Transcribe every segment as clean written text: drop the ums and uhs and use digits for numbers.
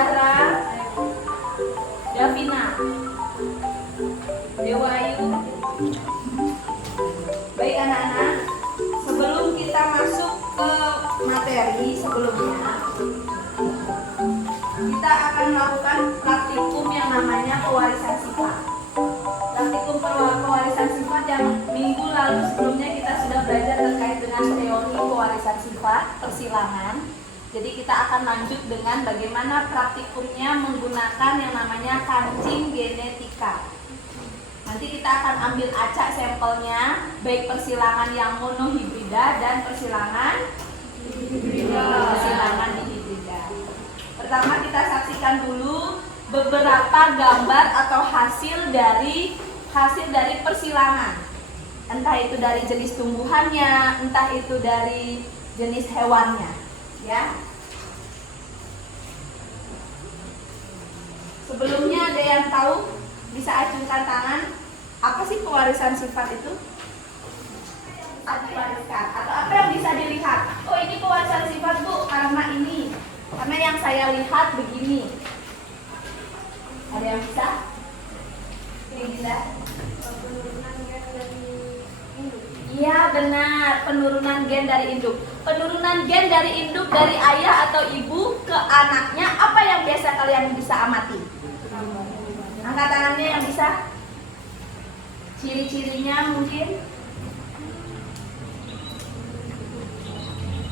Zahra, Davina, Dewa Ayu. Baik anak-anak, sebelum kita masuk ke materi sebelumnya, kita akan melakukan praktikum yang namanya pewarisan sifat. Praktikum pewarisan sifat yang minggu lalu sebelumnya kita sudah belajar terkait dengan teori pewarisan sifat, persilangan. Jadi kita akan lanjut dengan bagaimana praktikumnya menggunakan yang namanya kancing genetika. Nanti kita akan ambil acak sampelnya, baik persilangan yang monohibrida dan persilangan dihibrida. Pertama kita saksikan dulu beberapa gambar atau hasil dari persilangan. Entah itu dari jenis tumbuhannya, entah itu dari jenis hewannya, ya. Sebelumnya ada yang tahu? Bisa acungkan tangan. Apa sih pewarisan sifat itu? Diwariskan. Atau apa yang bisa dilihat? Oh, ini pewarisan sifat, Bu, karena ini. Karena yang saya lihat begini. Ada yang bisa? Ini bisa? Penurunan gen dari induk. Iya, benar. Penurunan gen dari induk. Penurunan gen dari induk dari ayah atau ibu ke anaknya. Apa yang biasa kalian bisa amati? Angkat tangannya yang bisa. Ciri-cirinya mungkin.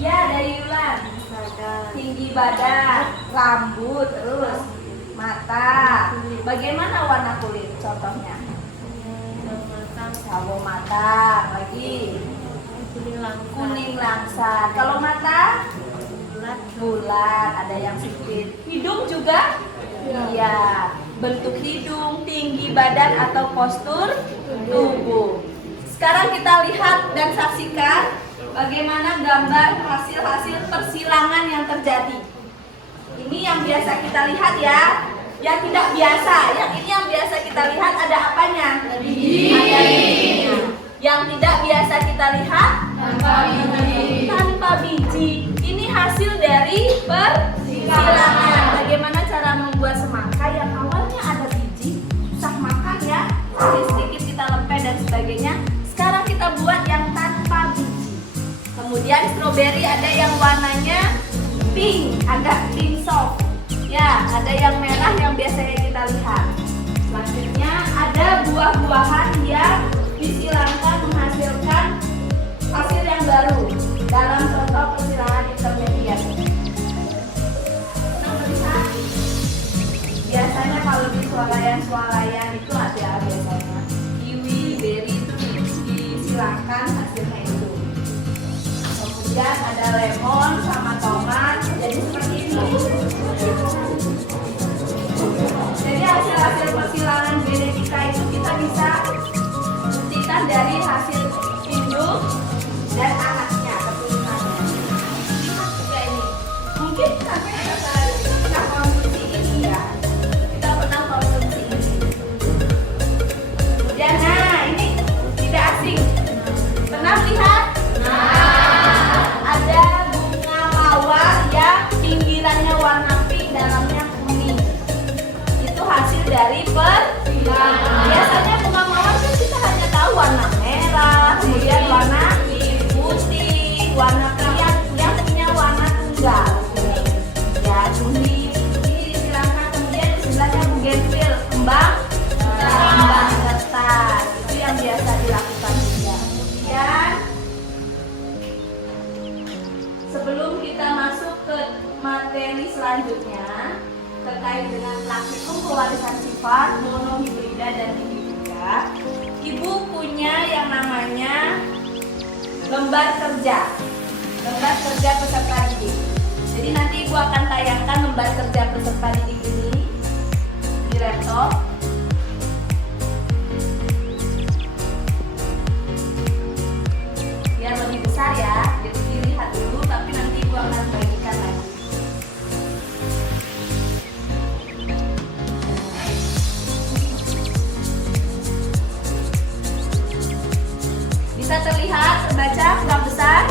Ya, dari Yulan. Tinggi badan, rambut, terus mata. Bagaimana warna kulit? Contohnya. Sawo matang, lagi kuning langsat. Kalau mata bulat, ada yang sipit. Hidung juga? Iya. Bentuk hidung, tinggi badan atau postur tubuh. Sekarang kita lihat dan saksikan bagaimana gambar hasil-hasil persilangan yang terjadi. Ini yang biasa kita lihat ya. Yang tidak biasa, yang ini yang biasa kita lihat ada apanya? Biji. Ada bijinya. Yang tidak biasa kita lihat tanpa biji. Ini hasil dari persilangan. Bagaimana cara membuat semangka yang awalnya ada biji, susah makan ya, sedikit kita lepeh dan sebagainya. Sekarang kita buat yang tanpa biji. Kemudian stroberi ada yang warnanya pink, agak pink soft. Ya, ada yang merah yang biasanya kita lihat. Selanjutnya ada buah-buahan yang disilangkan menghasilkan hasil yang baru dalam contoh persilangan intermediat. Biasanya kalau di swalayan itu ada biasanya kiwi, beri itu disilangkan hasilnya itu. Kemudian ada lemon sama tomat, jadi seperti ini. Jadi hasil-hasil persilangan genetika itu kita bisa buktikan dari hasil induk dan anaknya, keturunannya. Juga ini, mungkin sampai kita konsumsi ini ya. Kita pernah konsumsi ini. Kemudian, nah ini tidak asing. Pernah lihat? Ada bunga mawar yang pinggirannya warna pink, dalamnya kuning. Itu hasil dari persilangan. Biasanya bunga mawar kan kita hanya tahu warna merah, kemudian warna putih, warna yang punya warna tunggal. Ya, kuning. Ini disilangkan, kemudian di sebelahnya bugenvil, kembang ketan. Itu yang biasa dilakukan juga. Kemudian sebelum kita masuk ke materi selanjutnya terkait dengan praktikum pewarisan sifat monohibrida dan dihibrida, Ibu punya yang namanya lembar kerja peserta didik. Jadi nanti Ibu akan tayangkan lembar kerja peserta didik ini di laptop. Biar lebih besar ya, jadi dilihat dulu, tapi nanti Ibu akan bagikan lagi. Bisa terlihat, terbaca, kurang besar?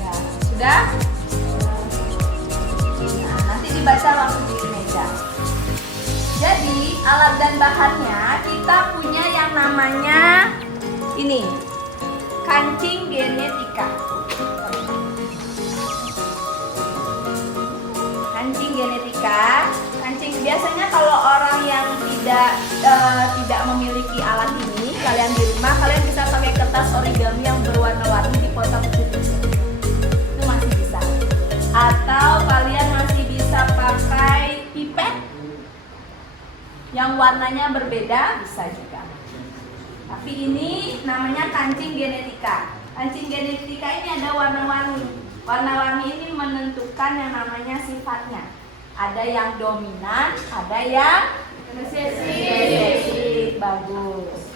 Ya, sudah? alat dan bahannya, kita punya yang namanya ini, kancing genetika. Kancing genetika, kancing biasanya kalau orang yang tidak memiliki alat ini, kalian di rumah kalian bisa pakai kertas origami yang berwarna-warni dipotong kecil-kecil. Itu masih bisa. Atau kalian masih bisa pakai pipet yang warnanya berbeda, bisa juga. Tapi ini namanya kancing genetika. Kancing genetika ini ada warna-warni. Warna-warni ini menentukan yang namanya sifatnya. Ada yang dominan, ada yang resesif. Bagus.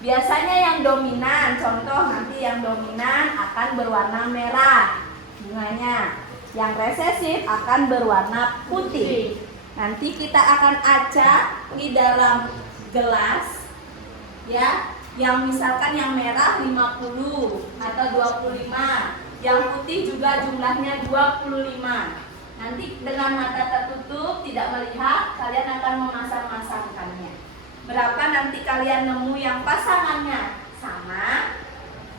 Biasanya yang dominan, contoh nanti yang dominan akan berwarna merah bunganya. Yang resesif akan berwarna putih. Nanti kita akan acak di dalam gelas, ya. Yang misalkan yang merah 50 atau 25. Yang putih juga jumlahnya 25. Nanti dengan mata tertutup tidak melihat, kalian akan memasang-masangkannya. Berapa nanti kalian nemu yang pasangannya sama,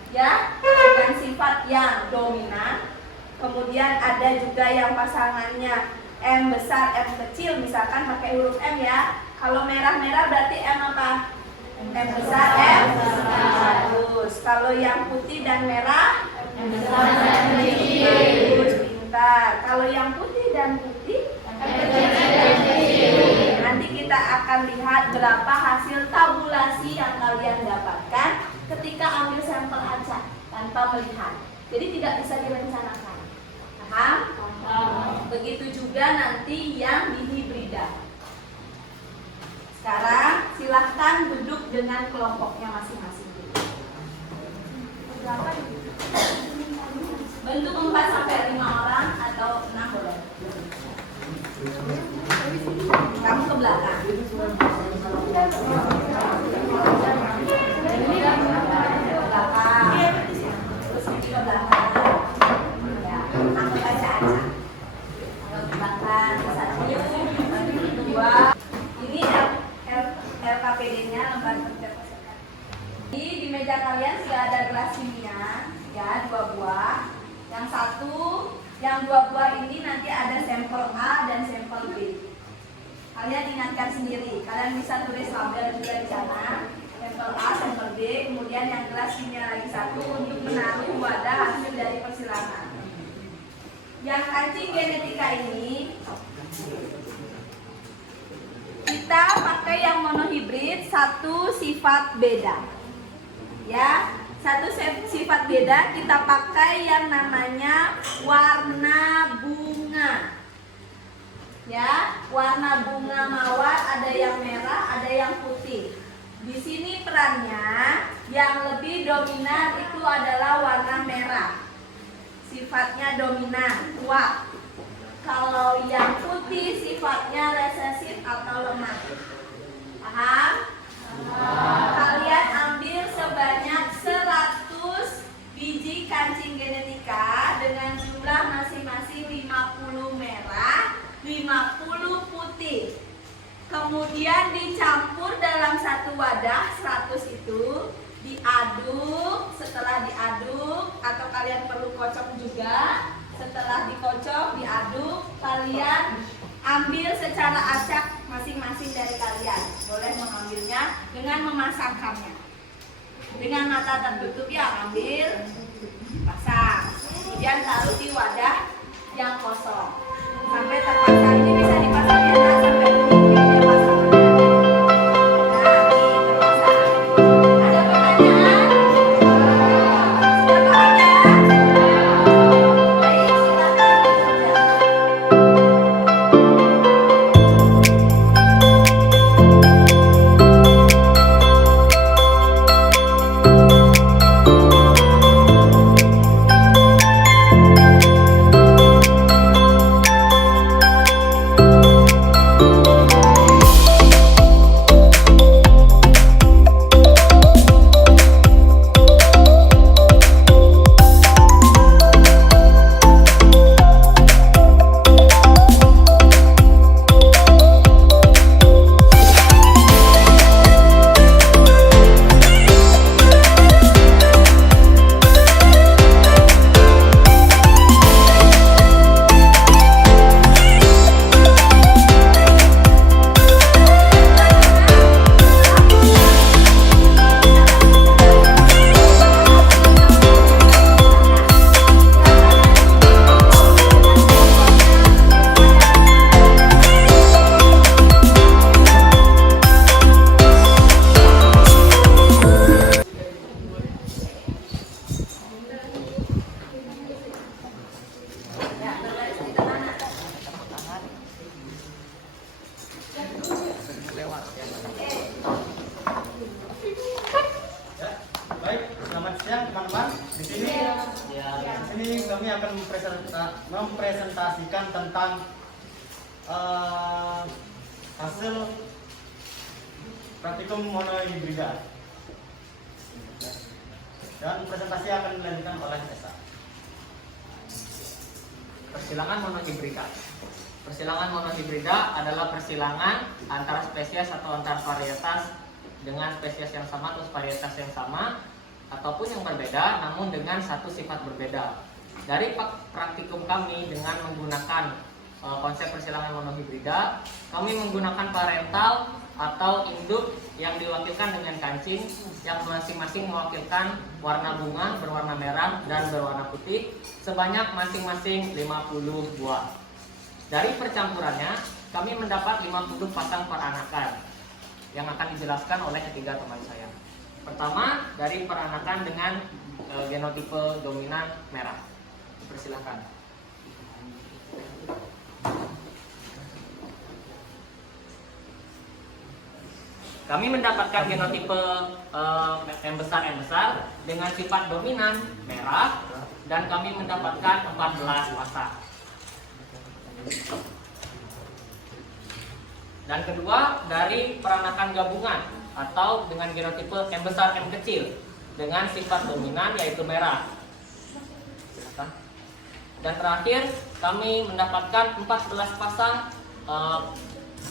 ya, dengan sifat yang dominan. Kemudian ada juga yang pasangannya M besar, M kecil, misalkan pakai huruf M ya. Kalau merah-merah berarti M apa? M besar, M bagus. Kalau yang putih dan merah, M besar, M kecil. Pintar. Kalau yang putih dan putih, M kecil, M kecil. Nanti kita akan lihat berapa hasil tabulasi yang kalian dapatkan ketika ambil sampel acak tanpa melihat. Jadi tidak bisa direncanakan. Paham? Begitu juga nanti yang dihibrida. Sekarang silahkan duduk dengan kelompoknya masing-masing. Bentuk 4 sampai 5 orang atau 6 boleh. Kamu ke belakang. Terus ke belakang. Ya, aku baca-baca. Satu, dua. Ini LKPD-nya, lembar kerja kesehatan. Di meja kalian sudah ada gelas kimia, ya, 2 buah. Yang 2 buah ini nanti ada sampel A dan sampel B. Kalian ingatkan sendiri. Kalian bisa tulis label juga di sana. Sampel A, sampel B. Kemudian yang gelas kimia lagi 1 untuk menaruh wadah hasil dari persilangan. Yang kancing genetika ini kita pakai yang monohibrid, 1 sifat beda. Ya, 1 sifat beda kita pakai yang namanya warna bunga. Ya, warna bunga mawar ada yang merah, ada yang putih. Di sini perannya yang lebih dominan itu adalah warna merah. Sifatnya dominan, kuat. Kalau yang putih sifatnya resesif atau lemah. Paham? Kalian ambil sebanyak 100 biji kancing genetika dengan jumlah masing-masing 50 merah, 50 putih. Kemudian dicampur dalam satu wadah 100 itu, diaduk. Setelah diaduk atau kalian perlu kocok juga. Setelah dikocok, diaduk, kalian ambil secara acak masing-masing dari kalian. Boleh mengambilnya dengan memasangkannya. Dengan mata tertutup ya, ambil, pasang. Kemudian taruh di wadah yang kosong. Sampai terpasang, ini bisa dipasang ya, sampai ini dia pasang. mempresentasikan tentang hasil praktikum monohibrida. Dan presentasi akan dilanjutkan oleh Esa. Persilangan monohibrida. Persilangan monohibrida adalah persilangan antara spesies atau antar varietas dengan spesies yang sama atau varietas yang sama ataupun yang berbeda namun dengan satu sifat berbeda. Dari praktikum kami dengan menggunakan konsep persilangan monohibrida, kami menggunakan parental atau induk yang diwakilkan dengan kancing yang masing-masing mewakilkan warna bunga berwarna merah dan berwarna putih sebanyak masing-masing 50 buah. Dari percampurannya, kami mendapat 50 pasang peranakan yang akan dijelaskan oleh ketiga teman saya. Pertama, dari peranakan dengan genotipe dominan merah. Persilahkan. Kami mendapatkan genotipe M besar dengan sifat dominan merah dan kami mendapatkan 14 pasang. Dan kedua, dari peranakan gabungan atau dengan genotipe M besar M kecil dengan sifat dominan yaitu merah. Dan terakhir, kami mendapatkan 14 pasang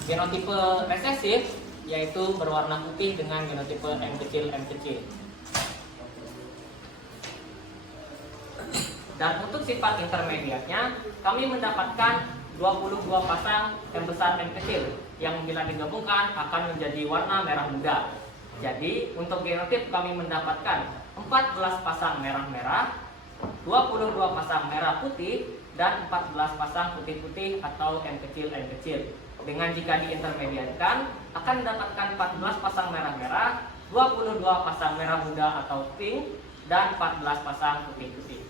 genotipe resesif yaitu berwarna putih dengan genotipe M kecil. Dan untuk sifat intermediatnya, kami mendapatkan 22 pasang M besar M kecil yang bila digabungkan akan menjadi warna merah muda. Jadi untuk genotip kami mendapatkan 14 pasang merah-merah, 22 pasang merah putih, dan 14 pasang putih-putih atau M kecil. Dengan jika diintermediatkan akan mendapatkan 14 pasang merah-merah, 22 pasang merah muda atau pink, dan 14 pasang putih-putih.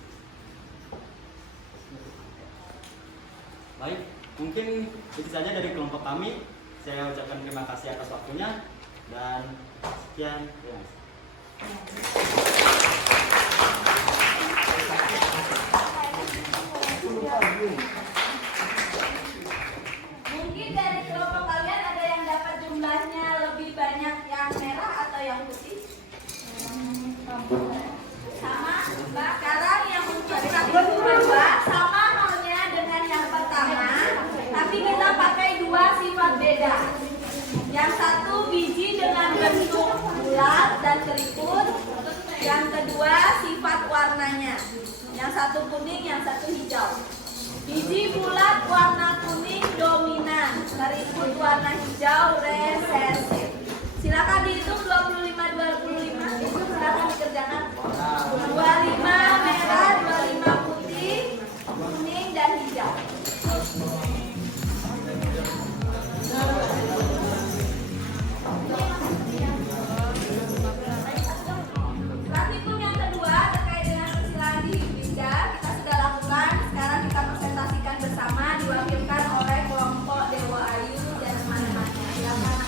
Baik, mungkin itu saja dari kelompok kami. Saya ucapkan terima kasih atas waktunya dan sekian. Mungkin dari kelompok kalian ada yang dapat jumlahnya lebih banyak yang merah atau yang putih? Sama, Mbak. Sekarang yang untuk praktikum kedua sama halnya dengan yang pertama, tapi kita pakai dua sifat beda. Yang satu biji dengan bentuk bulat dan keriput, yang kedua sifat warnanya. Yang satu kuning, yang satu hijau. Biji bulat warna kuning dominan, keriput warna hijau resesif. Silakan dihitung 25. Silakan dikerjakan. 25 merah, 25 putih, kuning dan hijau. Praktikum yang kedua terkait dengan persilangan hibrida kita sudah lakukan. Sekarang kita presentasikan bersama diwakilkan oleh kelompok Dewa Ayu dan teman-temannya. Silakan.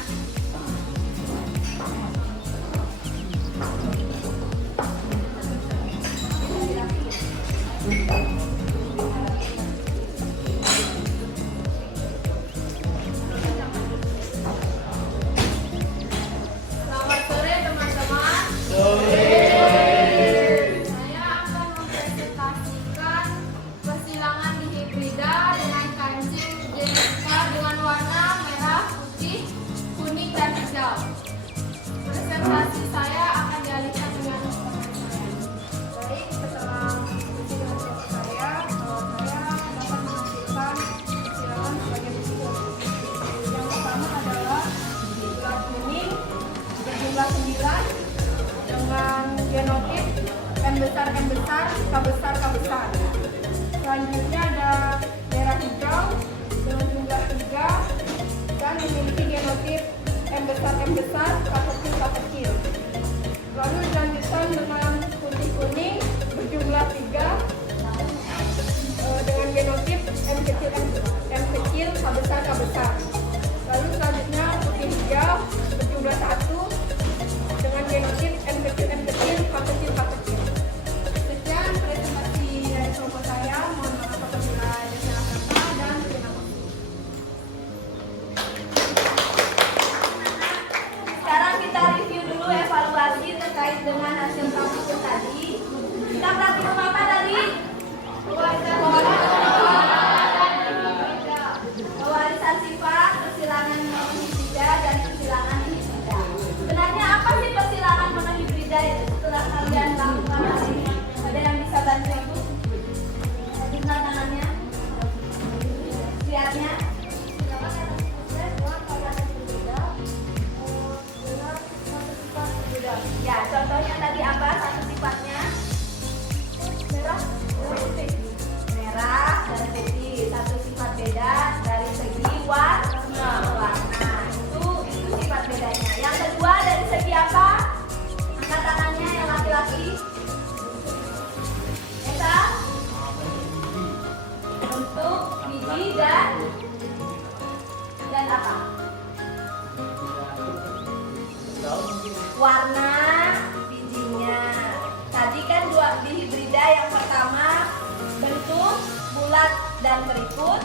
Selamat sore teman-teman. Saya akan mempresentasikan persilangan hibrida dengan kancing genetika dengan warna merah, putih, kuning, dan hijau. Presentasi saya akan dialihkan dengan baik. Setelah presentasi saya dapat menghasilkan persilangan sebagai berikut. Yang pertama adalah bulat kuning berjumlah 9 dengan genotip M besar, K besar. Selanjutnya ada merah hijau dengan jumlah 3 dan memiliki genotip M besar, K kecil. Lalu dilanjutkan dengan putih kuning berjumlah 3 dengan genotip M kecil, K besar. Lalu selanjutnya putih hijau berjumlah 1 dengan genotip M kecil, K kecil. Sekian presentasi dari kelompok saya. Mohon maaf apabila ada salah kata. dan apa? Warna bijinya. Tadi kan dua di hibrida yang pertama bentuk bulat dan berikut,